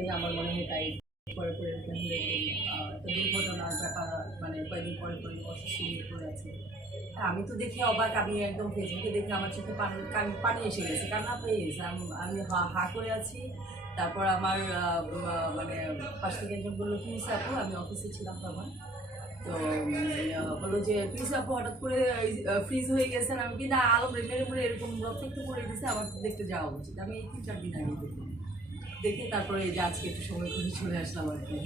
দেখলেই আমার মনে হয় তাই পরে পরে এরকম দুর্ঘটনার ব্যাপার মানে কয়েকদিন পরে পরে অসুস্থ হয়ে আছে। হ্যাঁ, আমি তো দেখে অবাক আমি একদম ফেসবুকে দেখে আমার চোখে পানি পানি এসে গেছে কান্না পেয়ে গেছে। আমি- হা হা করে আছি। তারপর আমার মানে পাশ থেকে একজন বলল হয়েছে আপু? আমি অফিসে ছিলাম তখন। তো বলল যে প্লিজ আপু? হঠাৎ করে ফ্রিজ হয়ে গেছেন আমি কি না আলো মেরে মেরে এরকম রক্ত করে দিছে আমার দেখতে যাওয়া উচিত। আমি এই তিন চার দিন আগে দেখি দেখে তারপরে এই যে আজকে একটু সময় করে চলে আসলাম আর কি।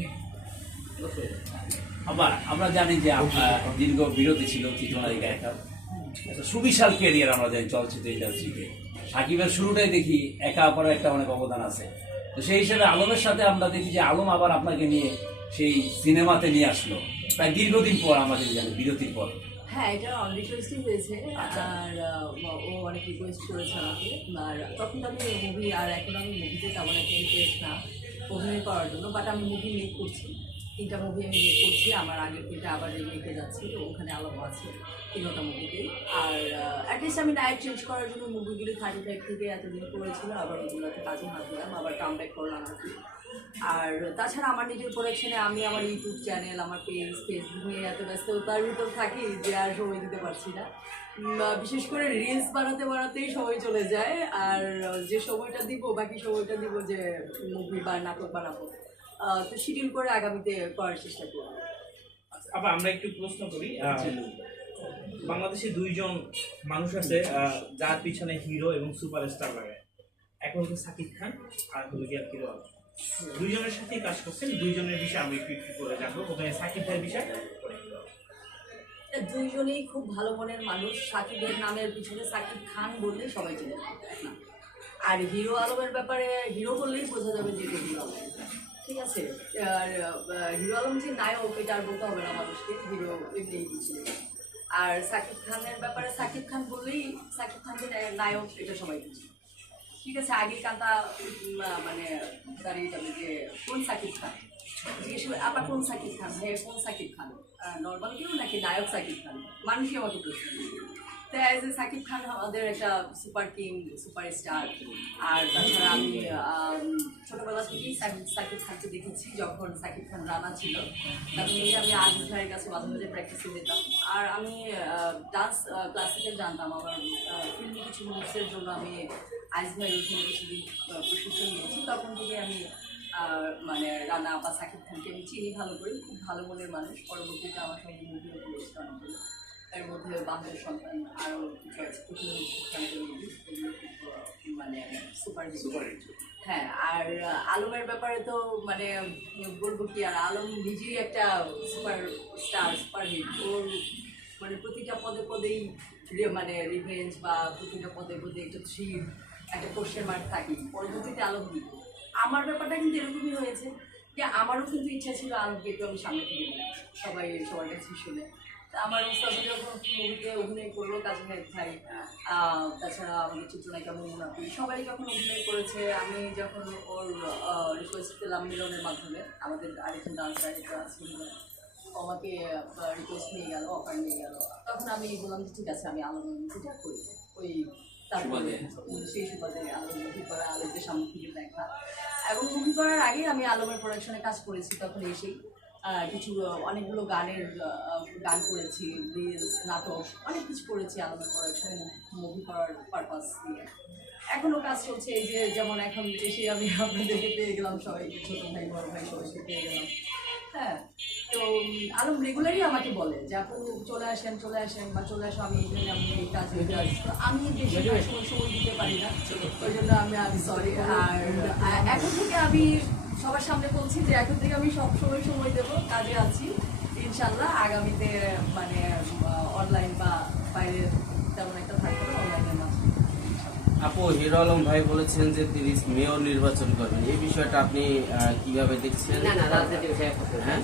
আবার আমরা জানি যে দীর্ঘ বিরতি ছিল, চিত্রনায়িকা একটা। একটা সুবিশাল ক্যারিয়ার আমরা জানি, চলচ্চিত্র ইন্ডাস্ট্রিতে সাকিবের শুরুটাই দেখি, একা অপরের একটা অনেক অবদান আছে। তো সেই হিসেবে আলমের সাথে আমরা দেখি যে আলম আবার আপনাকে নিয়ে সেই সিনেমাতে নিয়ে আসলো। প্রায় দীর্ঘদিন পর আমাদের জানি, বিরতির পর। হ্যাঁ এটা অন রিকোয়েস্টই হয়েছে। আচ্ছা। আর ও অনেক রিকোয়েস্ট করেছে আমাকে। আর তখন আমি মুভি আর এখন আমি মুভিতে তেমন একটা ইন্টারেস্ট না অভিনয় করার জন্য বাট আমি মুভি মেক করছি। তিনটা মুভি আমি মেক করছি আমার আগের তিনটা আবার মেকে যাচ্ছি তো ওখানে আলাদা আছে তিনটা মুভিতেই আর অ্যাটলিস্ট আমি ডায়েট চেঞ্জ করার জন্য মুভিগুলি থার্টি ফাইভ থেকে এতদিন করেছিল আবার ওগুলোতে কাজে হাত দিলাম আবার কাম ব্যাক করলাম আর কি। আর তাছাড়া আমার নিজের প্রোডাকশনে আমি আমার ইউটিউব চ্যানেল আমার পেজ ফেসবুক নিয়ে এত ব্যস্ততার ভিতর থাকি যে আর সময় দিতে পারছি না। বিশেষ করে রিলস বানাতে বানাতেই সময় চলে যায়। আর যে সময়টা দিব বাকি সময়টা দিব যে মুভি বা নাটক বানাবো। তো শিডিউল করে আগামীতে করার চেষ্টা করব। আবার আমরা একটু প্রশ্ন করি। বাংলাদেশে দুইজন মানুষ আছে যার পিছনে হিরো এবং সুপারস্টার লাগে। এখন হচ্ছে সাকিব খান আর হলো গিয়া আলম। দুইজনের সাথেই কাজ করছেন, দুইজনের বিষয়ে আমি একটু একটু করে জানব। প্রথমে সাকিব ভাইয়ের বিষয় দুইজনেই খুব ভালো মনের মানুষ। সাকিবের নামের পিছনে সাকিব খান বললেই সবাই চিনে আর হিরো আলমের ব্যাপারে, হিরো বললেই বোঝা যাবে যে হিরো আলম। ঠিক আছে? আর হিরো আলম যে নায়ক, এটা আর বলতে হবে না মানুষকে। হিরো এমনিই বুঝিয়ে আর সাকিব খানের ব্যাপারে, সাকিব খান বললেই সাকিব খান যে নায়ক, এটা সবাই বুঝে। ঠিক আছে আগে মানে দাঁড়িয়ে যাবে যে কোন সাকিব খান? জিজ্ঞেস করে আপা কোন সাকিব খান হ্যাঁ কোন সাকিব খান? নর্মাল কেউ নাকি নায়ক সাকিব খান? মানুষই আমাকে প্রশ্ন তো সাকিব খান আমাদের একটা সুপার কিং সুপার স্টার আর তাছাড়া আমি ছোটবেলা থেকেই সাকিব খানকে দেখেছি যখন সাকিব খান রানা ছিল। তখন আমি আজিজ ভাইয়ের কাছে মাঝে মাঝে প্র্যাকটিসে যেতাম আর আমি ডান্স ক্লাসিক্যাল জানতাম। আমার ফিল্মি কিছু মুভসের জন্য আমি আইস ভাইয়ের ওখানে কিছুদিন প্রশিক্ষণ নিয়েছি। তখন থেকে আমি মানে রানা বা সাকিব খানকে আমি চিনি ভালো করে, খুব ভালো মনের মানুষ। পরবর্তীতে আমার সঙ্গে মুভিও করেছে অনেকগুলো এর মধ্যে সন্তান আরও কিছু আছে মানে সুপার সুপার হ্যাঁ আর আলমের ব্যাপারে তো মানে বলব কি আর আলম নিজেই একটা সুপার স্টার সুপার হিট ওর মানে প্রতিটা পদে পদেই মানে রিভেঞ্জ বা প্রতিটা পদে পদে একটা থ্রিল একটা কোশ্চেন মার্ক থাকি পরবর্তীতে আলম কি? আমার ব্যাপারটা কিন্তু এরকমই হয়েছে যে আমারও কিন্তু ইচ্ছা ছিল আলমকে একটু আমি সামনে থেকে সবাই সবার কাছে শুনে। আমার মুস্তাফি যখন মুভিতে অভিনয় করল কাজী নায়ক ভাই তাছাড়া আমাদের চিত্রনায়িকা মোমনাপি সবাই যখন অভিনয় করেছে আমি যখন ওর রিকোয়েস্ট পেলাম মিলনের মাধ্যমে আমাদের আরেকজন ডান্স ডাইরেক্টর আছে আমাকে রিকোয়েস্ট নিয়ে গেল অফার নিয়ে গেল। তখন আমি বললাম যে ঠিক আছে আমি আলমের মুভিটা করি। ওই তারপরে সেই সুবাদে মুভি করা আলোকের সামনে দেখা। এবং মুভি করার আগে আমি আলমের প্রোডাকশনে কাজ করেছি তখন এসেই। কিছু অনেকগুলো গানের গান করেছি রিলস নাটক, অনেক কিছু করেছি আলাদা করার জন্য মুভি করার পারপাস নিয়ে এখনও কাজ চলছে, এই যে যেমন এখন এসে আমি আপনাদেরকে পেয়ে গেলাম সবাই ছোটো ভাই, বড় ভাই, সবাইকে পেয়ে গেলাম। হ্যাঁ তো আলম রেগুলারই আমাকে বলে যে আপু চলে আসেন চলে আসেন বা চলে আসো আমি এখানে আমি এই কাজ এই কাজ তো আমি বেশি সময় সময় দিতে পারি না। ওই জন্য আমি আমি সরি আর এখন থেকে আমি সবার সামনে বলছি যে এখন থেকে আমি সব সময় সময় দেবো কাজে আছি। ইনশাল্লাহ আগামীতে মানে অনলাইন বা বাইরে তেমন একটা থাকবে না অনলাইনের মাধ্যমে ইনশাল্লাহ। আপু হিরো আলম ভাই বলেছেন যে তিনি মেয়র নির্বাচন করবেন। এই বিষয়টা আপনি আহ, কীভাবে দেখছেন? না না রাজনীতি বিষয়ে হ্যাঁ?